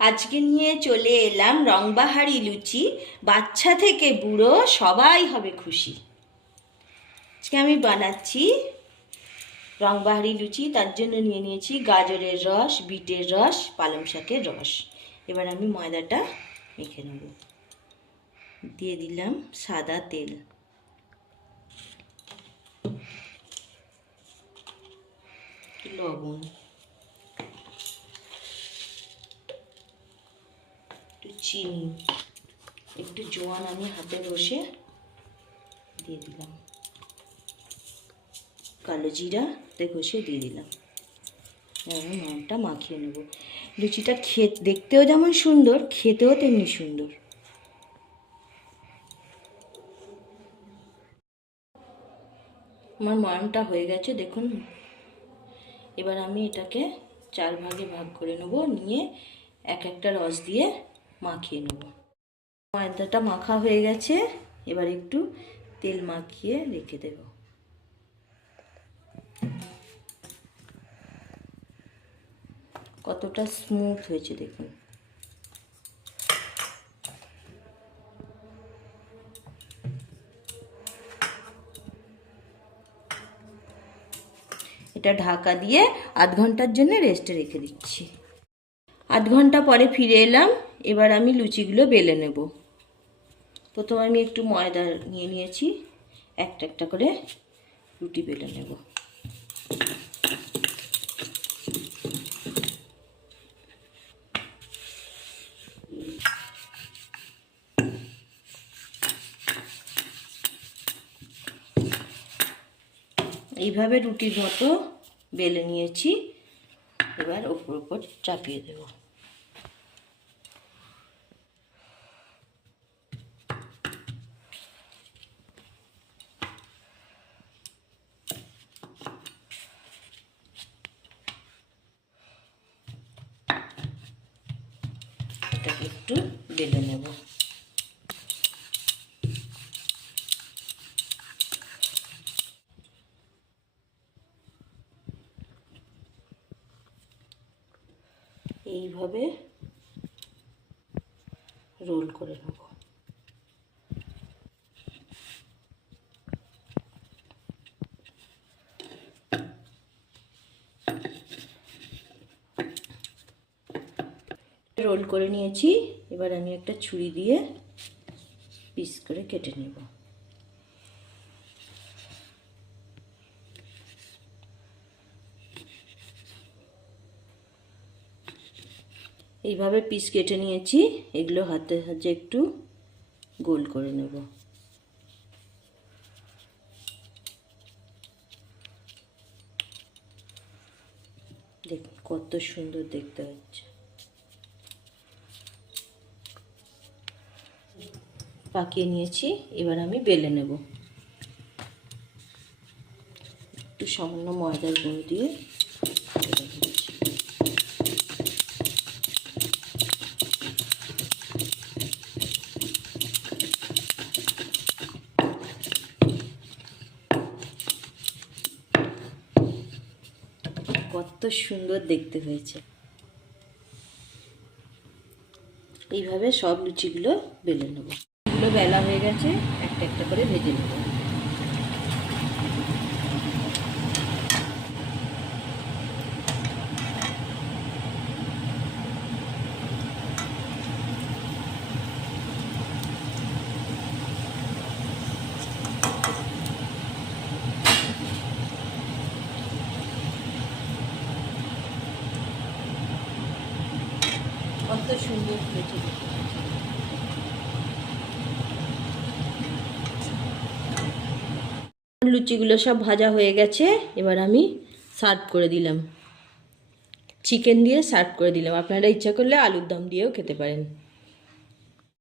আজকে নিয়ে চলে এলাম রংবাহারি লুচি। বাচ্চা থেকে বুড়ো সবাই হবে খুশি। আজকে আমি বানাচ্ছি রংবাহারি লুচি। তার জন্য নিয়ে নিয়েছি গাজরের রস, বিটের রস, পালং শাকের রস। এবার আমি ময়দাটা মেখে নেব। দিয়ে দিলাম সাদা তেল, লবণ, একটু চিনি, একটু জোয়ান আমি হাতে বসে দিয়ে দিলাম, কালো জিরা ঘষে দিয়ে দিলাম। এবার ময়দাটা মাখিয়ে নেব। লুচিটা দেখতেও যেমন সুন্দর, খেতেও তেমনি সুন্দর। আমার ময়মটা হয়ে গেছে দেখুন। এবার আমি এটাকে 4 ভাগে ভাগ করে নেব, নিয়ে এক একটা রস দিয়ে মাখিয়ে নেব। ময়দাটা মাখা হয়ে গেছে, এবার একটু তেল মাখিয়ে রেখে দেব। কতটা স্মুথ হয়েছে দেখুন। এটা ঢাকা দিয়ে আধ ঘন্টার জন্য রেস্টে রেখে দিচ্ছি। আধ ঘন্টা পরে ফিরে এলাম। এবার আমি লুচিগুলো বেলে নেব। প্রথমে আমি একটু ময়দা নিয়ে নিয়েছি, একটা একটা করে রুটি বেলে নেব। এইভাবে রুটির মতো বেলে নিয়েছি। এবার ওপর ওপর চাপিয়ে দেব। এটাকে একটু বেলে নেব। এইভাবে রোল করে নেব। রোল করে নিয়েছি। এবার আমি একটা ছুরি দিয়ে পিস করে কেটে নেব। এইভাবে পিস কেটে নিয়েছি। এগুলো হাতে হাতে একটু গোল করে নেব। দেখুন কত সুন্দর দেখতে হচ্ছে। পাকিয়ে নিয়েছি। এবার আমি বেলে নেব। একটু সামান্য ময়দার গুঁড়ো দিয়ে কত সুন্দর দেখতে হয়েছে। এইভাবে সব লুচিগুলো বেলে নেব। এগুলো বেলা হয়ে গেছে, একটা একটা করে ভেজে নেব। কত সুন্দর হয়েছে। লুচিগুলো সব ভাজা হয়ে গেছে। এবার আমি সার্ভ করে দিলাম। চিকেন দিয়ে সার্ভ করে দিলাম। আপনারা ইচ্ছা করলে আলুর দম দিয়েও খেতে পারেন।